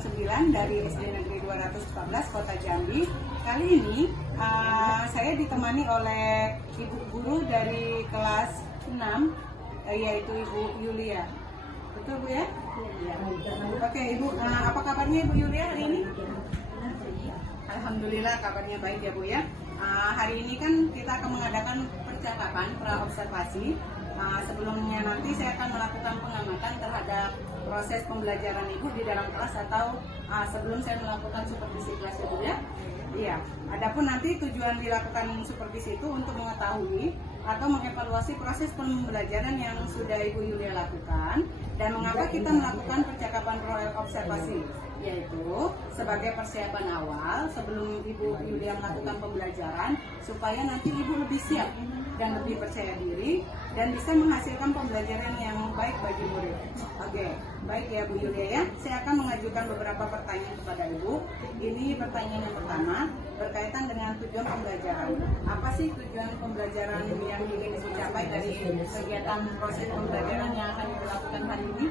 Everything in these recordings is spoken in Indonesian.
9 dari SD Negeri 214 Kota Jambi. Kali ini saya ditemani oleh Ibu Guru dari kelas 6, yaitu Ibu Yulia. Betul Bu ya? Iya. Oke Ibu, apa kabarnya Ibu Yulia hari ini? Alhamdulillah kabarnya baik ya Bu ya. Hari ini kan kita akan mengadakan percakapan pra-observasi. Sebelumnya nanti saya akan melakukan pengamatan terhadap proses pembelajaran Ibu di dalam kelas atau sebelum saya melakukan supervisi kelas ya Bu ya. Iya. Adapun nanti tujuan dilakukan supervisi itu untuk mengetahui atau mengevaluasi proses pembelajaran yang sudah Ibu Yulia lakukan dan mengapa kita melakukan percakapan pra-observasi, yaitu sebagai persiapan awal sebelum Ibu Yulia melakukan pembelajaran supaya nanti Ibu lebih siap dan lebih percaya diri dan bisa menghasilkan pembelajaran yang baik bagi murid. Oke, baik ya Bu Yulia ya. Saya akan mengajukan beberapa pertanyaan kepada Ibu. Ini pertanyaan yang pertama berkaitan dengan tujuan pembelajaran. Apa sih tujuan pembelajaran yang ingin Ibu capai dari kegiatan proses pembelajaran yang akan Ibu lakukan hari ini?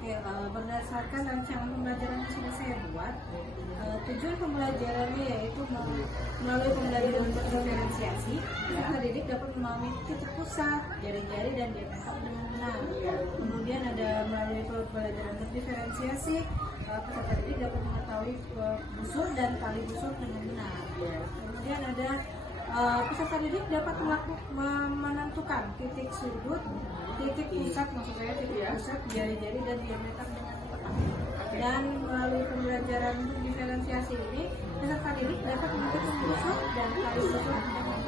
Oke, berdasarkan rancangan pembelajaran yang sudah saya buat, tujuan pembelajarannya yaitu melalui pembelajaran berdiferensiasi, peserta didik dapat memahami titik pusat, jari-jari dan diameter dengan benar. Kemudian ada melalui pembelajaran berdiferensiasi, peserta didik dapat mengetahui busur dan tali busur dengan benar. Kemudian ada peserta didik dapat menentukan titik sudut, titik pusat, maksud saya titik pusat, jari-jari dan diameter dengan tepat. Dan melalui pembelajaran diferensiasi ini, peserta didik dapat menentukan busur dan tali busur dengan tepat.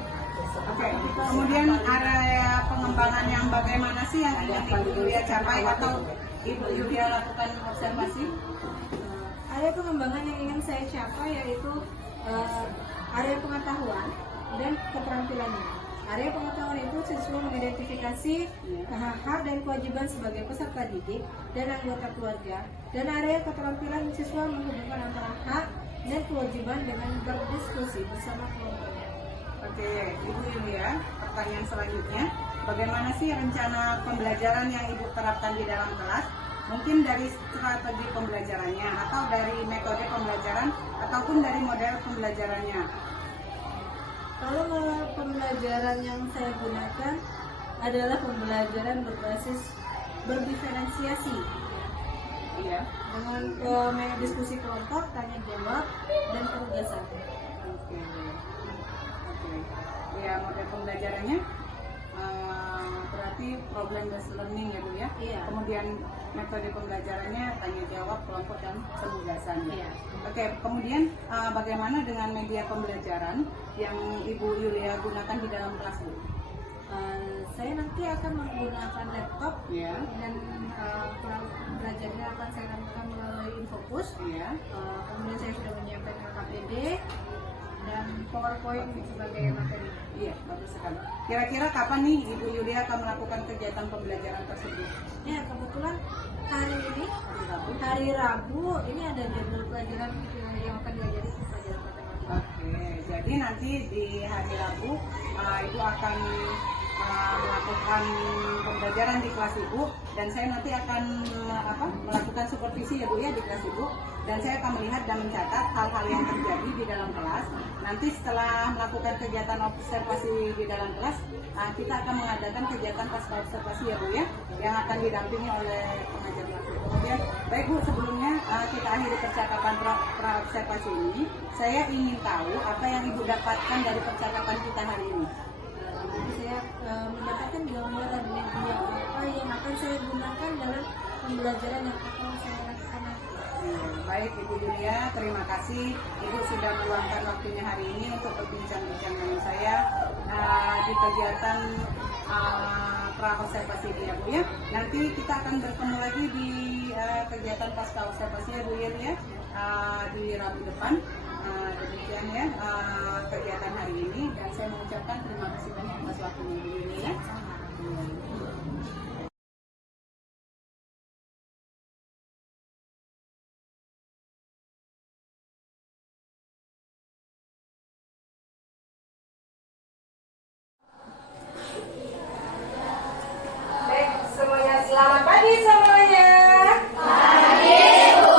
Oke, kemudian area pengembangan yang bagaimana sih yang ingin Ibu Yulia capai atau Ibu Yulia lakukan observasi? Area pengembangan yang ingin saya capai yaitu area pengetahuan dan keterampilannya. Area pengetahuan itu siswa mengidentifikasi hak-hak dan kewajiban sebagai peserta didik dan anggota keluarga, dan area keterampilan siswa menghubungkan antara hak dan kewajiban dengan berdiskusi bersama kelompoknya. Oke, Ibu Yulia, pertanyaan selanjutnya, bagaimana sih rencana pembelajaran yang Ibu terapkan di dalam kelas? Mungkin dari strategi pembelajarannya atau dari metode pembelajaran ataupun dari model pembelajarannya. Kalau pembelajaran yang saya gunakan adalah pembelajaran berbasis berdiferensiasi, dengan diskusi kelompok, tanya jawab, dan penugasan. Oke. Ya, model pembelajarannya berarti problem based learning ya Bu ya. Iya. Kemudian metode pembelajarannya tanya jawab, kelompok dan penugasan. Iya. Oke, kemudian bagaimana dengan media pembelajaran yang Ibu Yulia gunakan di dalam kelas Bu? Saya nanti akan menggunakan laptop, Ya. dan belajarnya akan saya lakukan melalui Infocus. Iya. Kemudian saya sudah menyiapkan KPD dan PowerPoint sebagai materi. Iya, bagus sekali. Kira-kira kapan nih Ibu Yulia akan melakukan kegiatan pembelajaran tersebut? Ya, kebetulan hari ini, hari Rabu, ini ada jadwal pelajaran yang akan diajari pelajaran matematika. Oke, jadi nanti di hari Rabu Ibu akan melakukan pembelajaran di kelas Ibu dan saya nanti akan melakukan supervisi ya Bu ya di kelas Ibu, dan saya akan melihat dan mencatat hal-hal yang terjadi di dalam kelas. Nanti setelah melakukan kegiatan observasi di dalam kelas, kita akan mengadakan kegiatan pasca observasi ya Bu ya, yang akan didampingi oleh pengajar kelas. Kemudian baik Bu, sebelumnya kita akhiri percakapan pra-observasi ini. Saya ingin tahu apa yang Ibu dapatkan dari percakapan kita hari ini. Saya mendapatkan gambaran media apa yang akan saya gunakan dalam pembelajaran yang akan saya lakukan nanti. Baik Ibu Yulia, terima kasih Ibu sudah meluangkan waktunya hari ini untuk berbincang-bincang dengan saya di kegiatan pra-observasi ini ya Bu ya. Nanti kita akan bertemu lagi di kegiatan pasca observasi ya Bu Yulia di Rabu depan. Demikian ya kegiatan hari ini, dan saya mengucapkan terima kasih banyak atas waktunya Ibu Yulia. Baik semuanya, selamat pagi semuanya. Pagi Bu.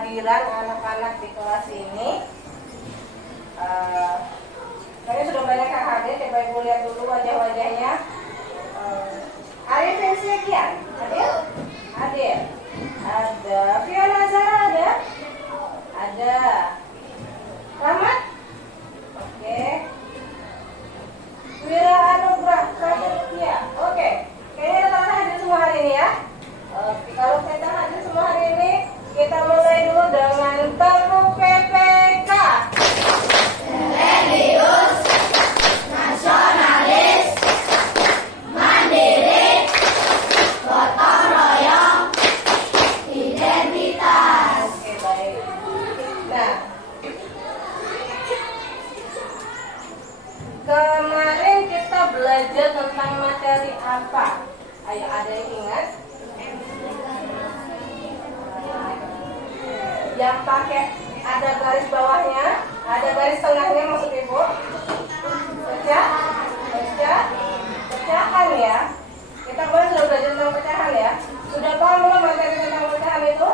kehadiran anak-anak di kelas ini. Kalian sudah banyak yang hadir, coba ibu lihat dulu wajah-wajahnya. Arif Vinsiakian, hadir? Hadir. Ada Fiona Zara, ada. Rahmat? Oke. Wira Anugrah Prasetya. Oke. Kayaknya teman hadir semua hari ini ya. Oke, kalau kita hadir semua hari ini, kita mulai dulu dengan Teguh PPK. Religius, nasionalis, mandiri, gotong royong, identitas. Oke, baik. Nah, kemarin kita belajar tentang materi apa? Ayo, ada yang ingat? Yang pakai ada garis bawahnya, ada garis tengahnya maksud ibu. Pecahan ya. Kita kemarin sudah belajar tentang pecahan ya. Sudah paham belum materi tentang pecahan itu?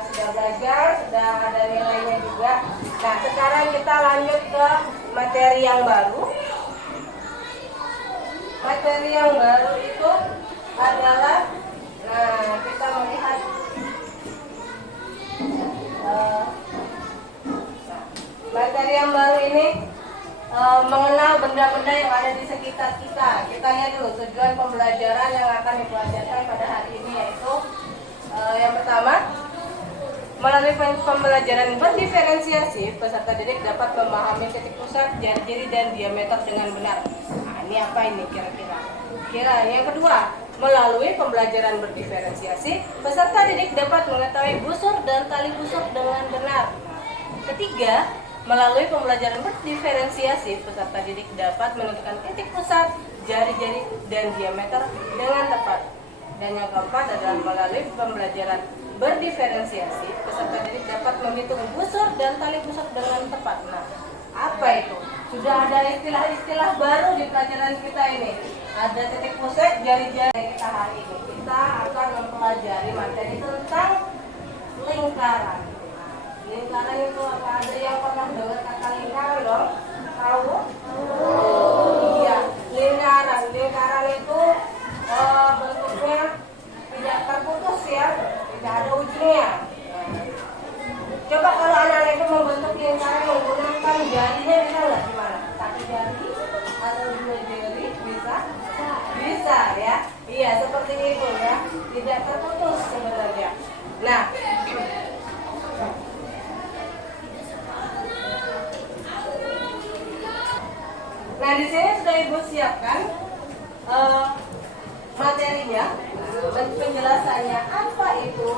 Sudah belajar, sudah ada nilainya juga. Nah, sekarang kita lanjut ke materi yang baru. Materi yang baru itu adalah, nah, kita melihat materi yang baru ini mengenal benda-benda yang ada di sekitar kita. Kita lihat dulu tujuan pembelajaran yang akan dipelajari pada hari ini, yaitu yang pertama, melalui pembelajaran berdiferensiasi, peserta didik dapat memahami titik pusat, jari-jari, dan diameter dengan benar. Nah, ini apa ini kira-kira? Yang kedua, melalui pembelajaran berdiferensiasi, peserta didik dapat mengetahui busur dan tali busur dengan benar. Ketiga, melalui pembelajaran berdiferensiasi, peserta didik dapat menentukan titik pusat, jari-jari, dan diameter dengan tepat. Dan yang keempat adalah melalui pembelajaran berdiferensiasi, peserta didik dapat menghitung busur dan tali busur dengan tepat. Nah, apa itu? Sudah ada istilah-istilah baru di pelajaran kita ini. Ada titik pusat, jari-jari. Kita hari ini kita akan mempelajari materi tentang lingkaran. Lingkaran itu apa? Ada yang pernah dengar kata lingkaran dong? Tahu? Iya, lingkaran. Lingkaran itu bentuknya tidak terputus ya, tidak ada ujungnya. Coba kalau anak-anak itu membentuk lingkaran menggunakan jarinya, bisa nggak gimana? Satu jari atau dua jari bisa? Bisa ya. Iya, seperti itu ya. Tidak terputus sebenarnya. Nah, di sini sudah ibu siapkan materinya, penjelasannya apa itu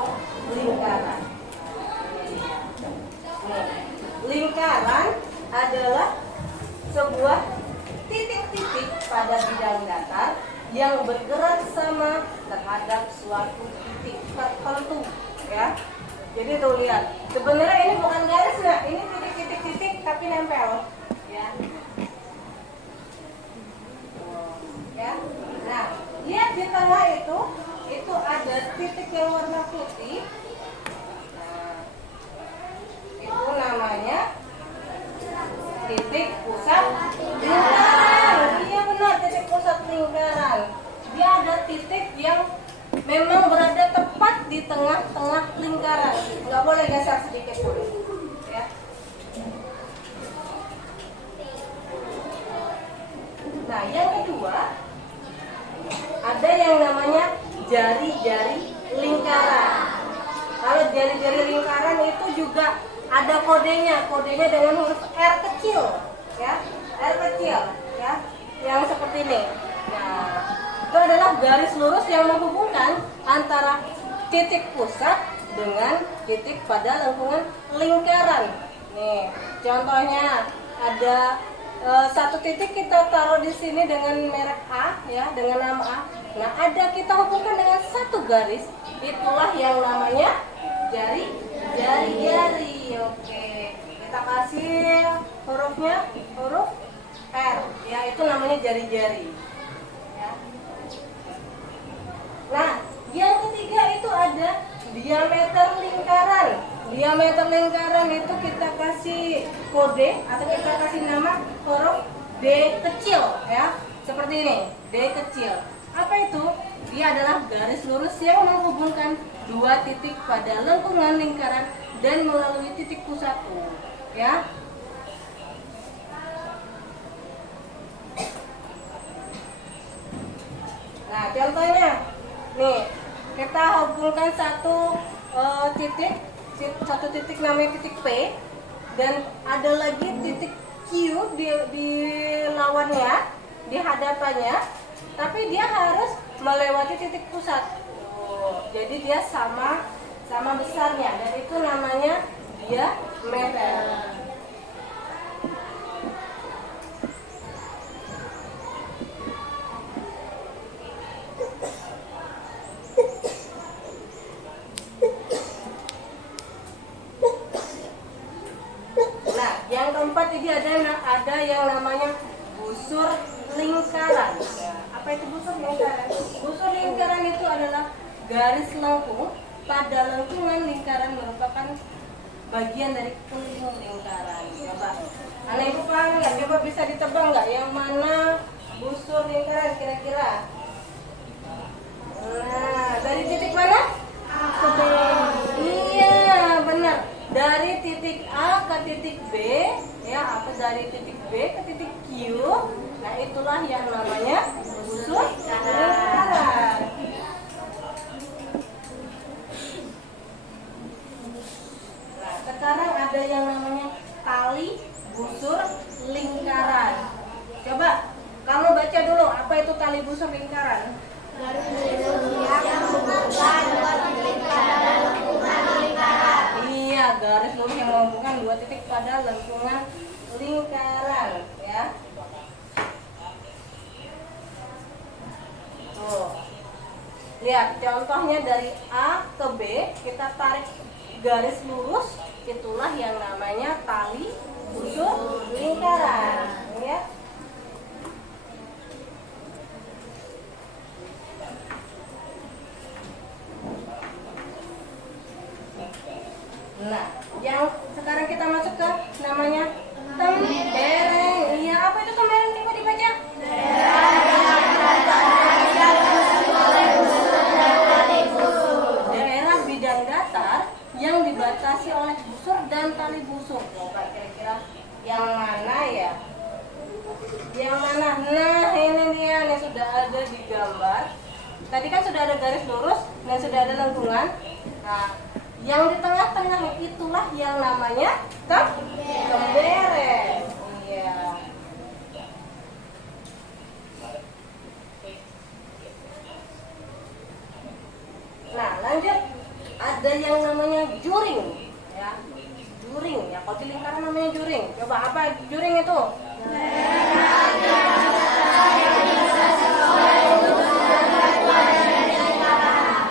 lingkaran. Lingkaran adalah sebuah titik-titik pada bidang datar yang bergerak sama terhadap suatu titik tertentu, ya. Jadi tuh lihat, sebenarnya ini bukan garis ya, ini titik-titik tapi nempel, ya. Ya. Nah, lihat di tengah itu ada titik yang warna putih. Nah, itu namanya titik pusat lingkaran. Iya benar, titik pusat lingkaran. Dia ada titik yang memang berada tepat di tengah-tengah lingkaran. Nggak boleh geser sedikit pun. Ya. Nah, yang kedua, ada yang namanya jari-jari lingkaran. Kalau jari-jari lingkaran itu juga ada kodenya dengan huruf R kecil, ya, R kecil, ya, yang seperti ini. Nah, itu adalah garis lurus yang menghubungkan antara titik pusat dengan titik pada lengkungan lingkaran. Nih, contohnya ada satu titik kita taruh di sini dengan merek A, ya, dengan nama A. Nah, ada kita hubungkan dengan satu garis, itulah yang namanya jari-jari. Oke, kita kasih hurufnya huruf R, ya, itu namanya jari-jari. Ya. Nah, yang ketiga itu ada diameter. diameter lingkaran. Diameter lingkaran itu kita kasih kode atau kita kasih nama huruf D kecil ya. Seperti ini, D kecil. Apa itu? Dia adalah garis lurus yang menghubungkan dua titik pada lengkungan lingkaran dan melalui titik pusat U, ya. Nah, contohnya nih, kita hubungkan satu titik namanya titik P dan ada lagi titik Q di lawannya, di hadapannya, tapi dia harus melewati titik pusat. Jadi dia sama besarnya dan itu namanya diameter. Nah, yang keempat ini ada yang namanya busur lingkaran. Apa itu busur lingkaran? Busur lingkaran itu adalah garis lengkung pada lengkungan lingkaran merupakan bagian dari keliling lingkaran. Coba, anak ibu paham nggak? Coba bisa ditebak nggak yang mana busur lingkaran kira-kira? Nah, dari titik mana? Iya, benar. Dari titik A ke titik B, ya, atau dari titik B ke titik Q. Nah, itulah yang namanya busur lingkaran. Nah, sekarang ada yang namanya tali busur lingkaran. Coba kamu baca dulu apa itu tali busur lingkaran. Garis lurus yang menghubungkan dua titik pada lengkungan lingkaran. Iya, garis lurus yang menghubungkan dua titik pada lengkungan lingkaran, ya. Tuh. Lihat, contohnya dari A ke B, kita tarik garis lurus, itulah yang namanya tali busur lingkaran, ya. Nah, yang sekarang kita masuk ke namanya tembereng. Iya, apa itu tembereng? Coba dibaca. Daerah bidang datar yang dibatasi oleh busur dan tali busur. Coba kira-kira yang mana ya? Yang mana? Nah, ini dia nih sudah ada di gambar. Tadi kan sudah ada garis lurus dan sudah ada lengkungan. Nah, yang di tengah-tengah itulah yang namanya tembereng. Iya. Nah, lanjut. Ada yang namanya juring, ya. Juring, ya. Kalau di lingkaran namanya juring. Coba apa juring itu?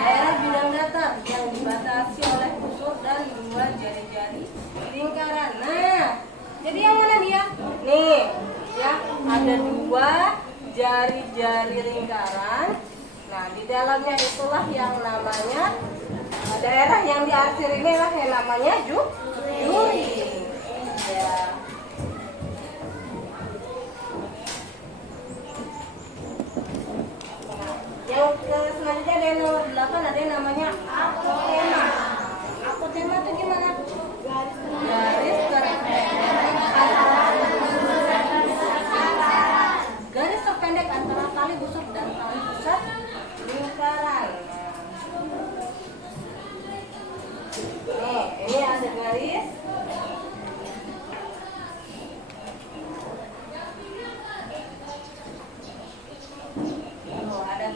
Daerah bidang datar yang dibatasi oleh busur dan dua jari-jari lingkaran. Nah, jadi yang mana dia? Nih, ya, ada dua jari-jari lingkaran. Nah, di dalamnya itulah yang namanya daerah yang diarsir inilah yang namanya juring. Ya. Yang selanjutnya ada yang nomor 8, ada yang namanya apotema. Apotema itu gimana? Garis terpendek antara tali busur dan tali pusat lingkaran. Nih, ini ada garis. Ada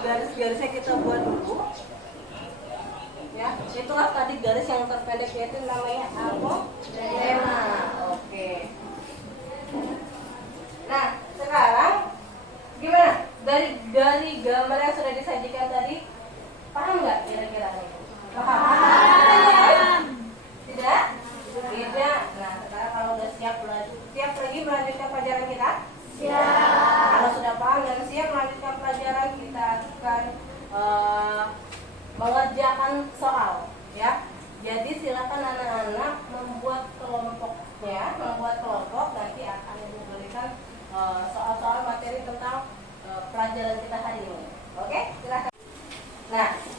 garis-garisnya kita buat dulu. Ya, itulah tadi garis yang terpendek yaitu namanya apotema. Oke. Nah, sekarang gimana? Dari gambar yang sudah disajikan tadi, paham nggak kira-kira nih? Paham? Tidak? Tidak. Nah, sekarang kalau udah siap lagi melanjutkan pelajaran kita? Siap. Kalau sudah paham dan siap melanjutkan pelajaran, kita akan mengerjakan soal.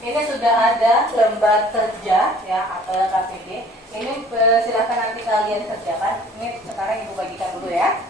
Ini sudah ada lembar kerja ya atau KPD. Ini silakan nanti kalian kerjakan. Ini sekarang Ibu bagikan dulu ya.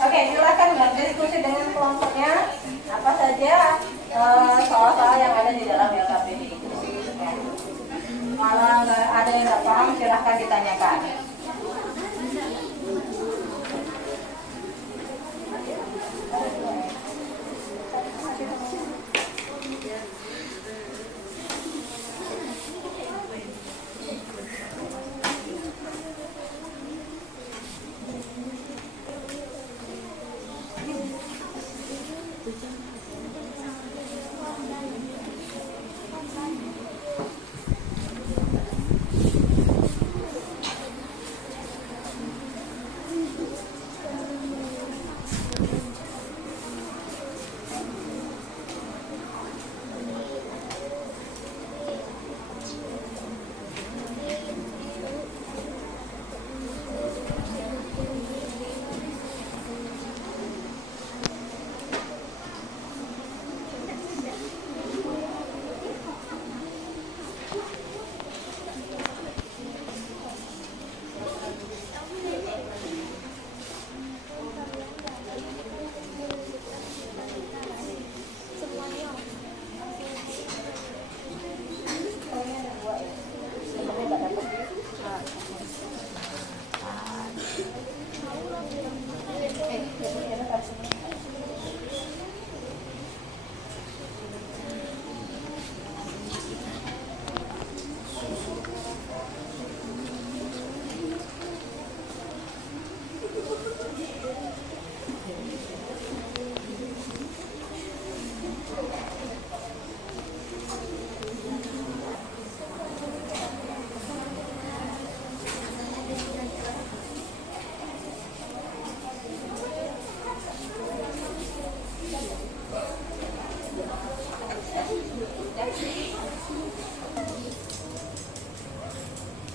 Oke, silakan berdiskusi dengan kelompoknya apa saja soal-soal yang ada di dalam LKPD itu. Ya. Kalau ada yang nggak paham, silahkan ditanyakan.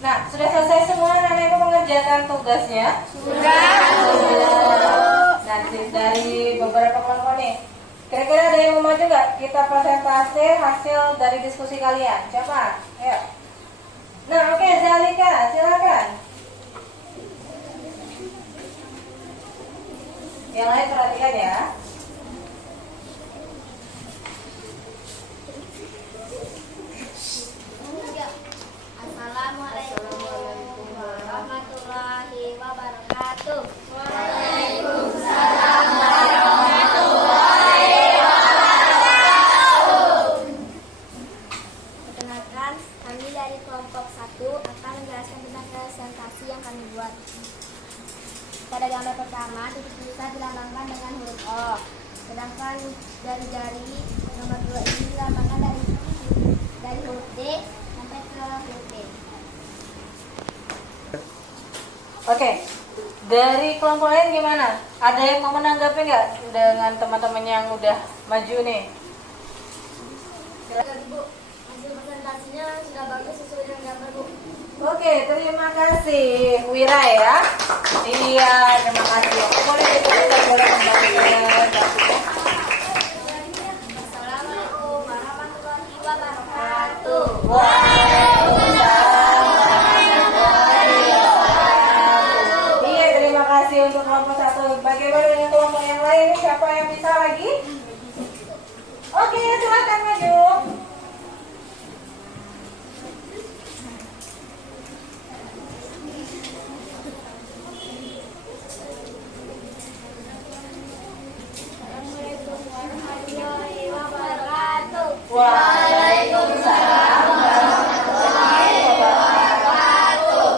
Nah, sudah selesai semua anak-anak mengerjakan tugasnya? Sudah. Nah, dari beberapa kelompok nih, kira-kira ada yang mau maju nggak? Kita presentasi hasil dari diskusi kalian. Siapa? Ayo. Nah, oke, Zalika, silakan. Yang lain perhatikan ya. Assalamualaikum warahmatullahi wabarakatuh. Perkenalkan, kami dari kelompok 1 akan menjelaskan tentang presentasi yang kami buat. Pada gambar pertama, titik pusat dilambangkan dengan huruf O. Sedangkan dari jari nomor 2 ini dilambangkan dari huruf D sampai ke huruf T. Oke, dari kelompok lain gimana? Ada yang mau menanggapi nggak dengan teman-teman yang udah maju nih? Bu, hasil presentasinya sudah bagus sesuai dengan gambar, Bu. Oke, terima kasih Wira ya. Iya, terima kasih. Oke, boleh kita boleh kembali ke dapurnya. Assalamualaikum warahmatullahi wabarakatuh. Waalaikumsalam warahmatullahi wabarakatuh. Iya, terima kasih untuk kelompok 1. Bagaimana dengan kelompok yang lain? Siapa yang bisa lagi? Oke, silakan maju. Assalamualaikum warahmatullahi wabarakatuh. Waalaikumsalam warahmatullahi wabarakatuh.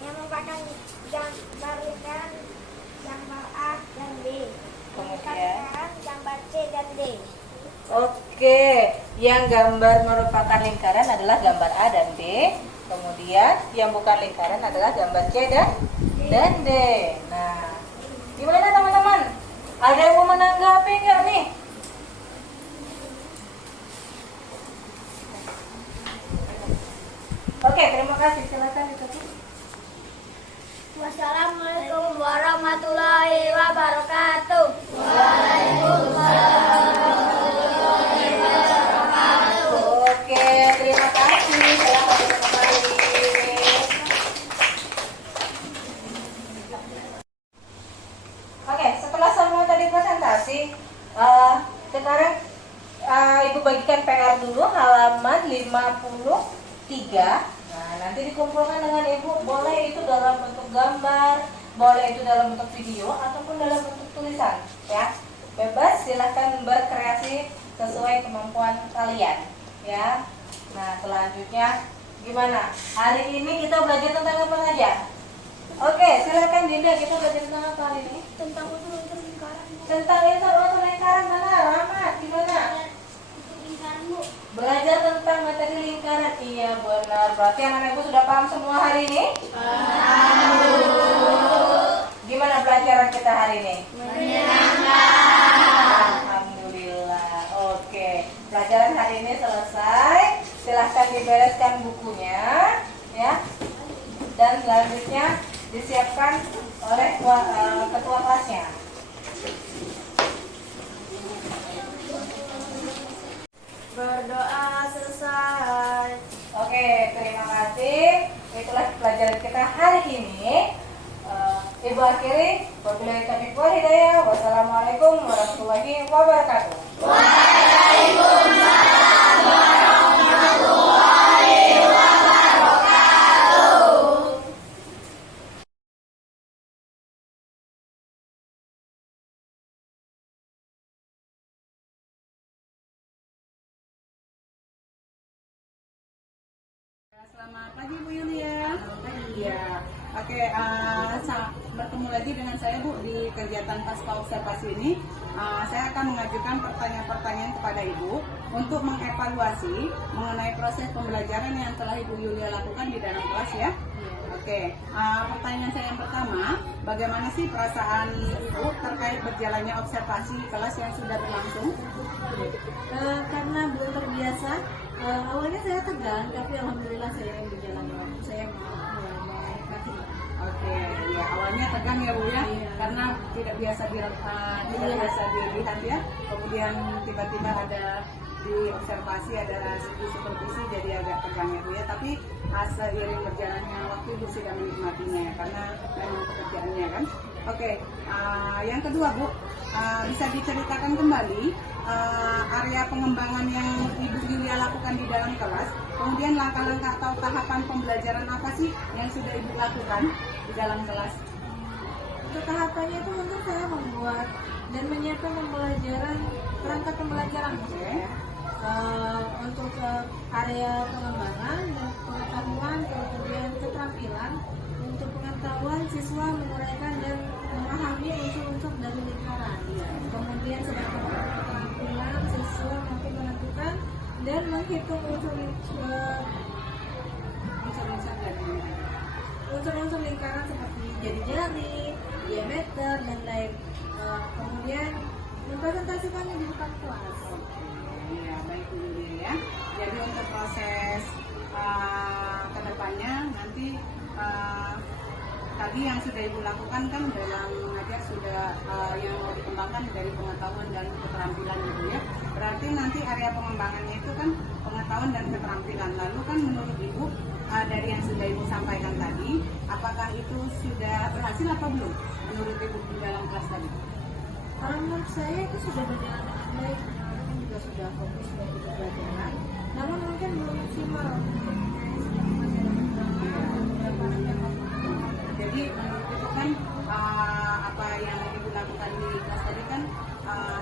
Yang merupakan gambar gambar A dan B. Kemudian Sekarang gambar C dan D. yang gambar merupakan lingkaran adalah gambar A dan B. Kemudian yang bukan lingkaran adalah gambar C dan D. Nah, gimana teman-teman? Ada yang mau menanggapi nggak nih? Oke, terima kasih. Silakan ditutup. Wassalamualaikum warahmatullahi wabarakatuh. Oke, terima kasih. Silakan duduk kembali. Oke, setelah semua tadi presentasi, sekarang Ibu bagikan PR dulu halaman 53. Nah, nanti dikumpulkan dengan Ibu, boleh itu dalam bentuk gambar, boleh itu dalam bentuk video, ataupun dalam bentuk tulisan, ya. Bebas, silahkan berkreasi sesuai kemampuan kalian, ya. Nah, selanjutnya gimana? Hari ini kita belajar tentang apa saja? Oke, silakan Dinda, kita belajar tentang apa hari ini? Tentang unsur-unsur lingkaran. Tentang unsur-unsur lingkaran, mana? Rahmat, gimana? Lingkaran, Bu. Belajar tentang materi lingkaran. Iya benar. Berarti anak-anak Ibu sudah paham semua hari ini? Gimana pelajaran kita hari ini? Alhamdulillah. Oke. Pelajaran hari ini selesai. Silahkan dibereskan bukunya, ya. Dan selanjutnya disiapkan oleh ketua kelasnya. Berdoa selesai. Oke, terima kasih. Itulah pelajaran kita hari ini. Ibu akhiri. Wabillahi taufiq wal hidayah. Wassalamualaikum warahmatullahi wabarakatuh. Selamat pagi Bu Yulia. Iya. Oke, bertemu lagi dengan saya Bu di kegiatan pasca observasi ini. Saya akan mengajukan pertanyaan-pertanyaan kepada Ibu untuk mengevaluasi mengenai proses pembelajaran yang telah Ibu Yulia lakukan di dalam kelas, ya. Oke, pertanyaan saya yang pertama, bagaimana sih perasaan Ibu terkait berjalannya observasi kelas yang sudah berlangsung? Karena belum terbiasa, awalnya saya tegang, tapi alhamdulillah saya berjalan waktu, saya menikmati. Oke, ya awalnya tegang ya Bu ya, Iya. karena tidak biasa dilihat ya. Kemudian tiba-tiba ada di observasi, ada supervisi, jadi agak tegang ya Bu ya. Tapi seiring berjalannya waktu Ibu sudah menikmatinya ya, karena memang pekerjaannya kan. Oke, yang kedua Bu, bisa diceritakan kembali area pengembangan yang Ibu Yulia lakukan di dalam kelas, kemudian langkah-langkah atau tahapan pembelajaran apa sih yang sudah Ibu lakukan di dalam kelas? Untuk tahapannya itu untuk saya membuat dan menyiapkan pembelajaran, perangkat pembelajaran, Oke. untuk area pengembangan dan pengetahuan, kemudian keterampilan untuk pengetahuan siswa menguraikan dan memahami unsur-unsur dari lingkaran. Kemudian sebagai keterampilan siswa mampu menentukan dan menghitung unsur-unsur lingkaran seperti jari-jari, diameter dan lain. Kemudian mempresentasikannya di depan kelas. Ya, baik Bu Yulia ya. Jadi untuk proses kedepannya nanti tadi yang sudah Ibu lakukan kan dalam mengajar sudah yang mau dikembangkan dari pengetahuan dan keterampilan gitu ya. Berarti nanti area pengembangannya itu kan pengetahuan dan keterampilan. Lalu kan menurut Ibu dari yang sudah Ibu sampaikan tadi, apakah itu sudah berhasil atau belum menurut Ibu di dalam kelas tadi? Kalau menurut saya itu sudah berjalan dengan baik, mungkin juga sudah fokus bagi pelajaran. Namun mungkin belum maksimal. Jadi menurut Ibu kan apa yang Ibu lakukan di kelas tadi kan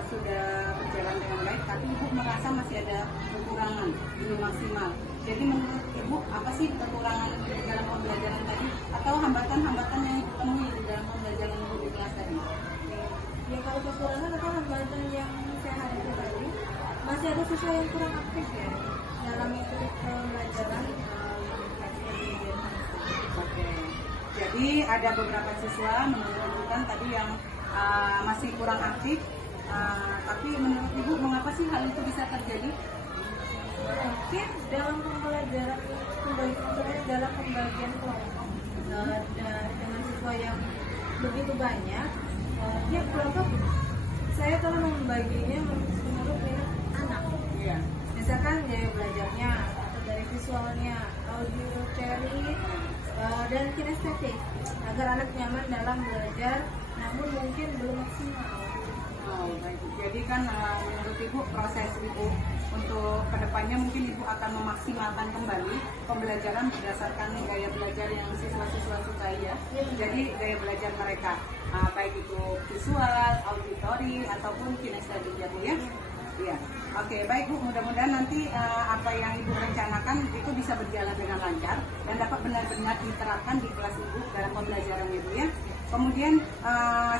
sudah berjalan dengan baik, tapi Ibu merasa masih ada kekurangan, belum maksimal. Jadi menurut Ibu apa sih kekurangan di dalam pembelajaran tadi atau hambatan-hambatan yang Ibu temui di dalam pembelajaran Ibu di kelas tadi? Ya kalau kekurangan atau hambatan yang saya hadapi tadi, masih ada siswa yang kurang aktif ya dalam ikut pembelajaran Oke. Jadi ada beberapa siswa menurut Ibu kan tadi yang masih kurang aktif. Tapi menurut Ibu mengapa sih hal itu bisa terjadi? mungkin dalam pembelajaran dalam pembagian kelompok dengan siswa yang begitu banyak, tiap kelompok saya telah membaginya menurut minat anak. Iya. Misalkan gaya belajarnya atau dari visualnya, auditory, dan kinestetik agar anak nyaman dalam belajar, namun mungkin belum maksimal. Oh, baik. Jadi kan menurut Ibu proses Ibu untuk kedepannya mungkin Ibu akan memaksimalkan kembali pembelajaran berdasarkan gaya belajar yang siswa-siswa sukai ya. Jadi gaya belajar mereka baik itu visual, auditory ataupun kinestetik ya Bu ya. Iya. Oke, baik Bu, mudah-mudahan nanti apa yang Ibu rencanakan itu bisa berjalan dengan lancar dan dapat benar-benar diterapkan di kelas Ibu dalam pembelajaran Ibu ya. Kemudian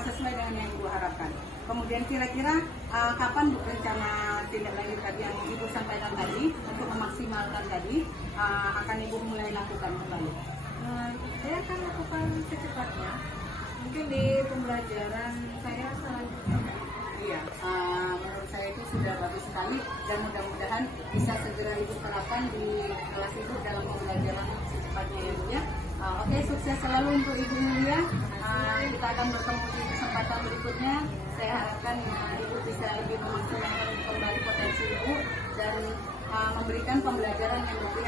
sesuai dengan yang Ibu harapkan. Kemudian kira-kira kapan Bu rencana tindak lanjut tadi yang Ibu sampaikan tadi untuk memaksimalkan tadi akan Ibu mulai lakukan kembali? Saya akan lakukan secepatnya, mungkin di pembelajaran saya selanjutnya. Iya, menurut saya itu sudah bagus sekali dan mudah-mudahan bisa segera Ibu terapkan di kelas Ibu dalam pembelajaran secepatnya ya Bu ya. Oke, sukses selalu untuk Ibu Mulia. Kita akan bertemu di kesempatan berikutnya. Saya harapkan Ibu bisa lebih memaksimalkan kembali potensi Ibu dan memberikan pembelajaran yang lebih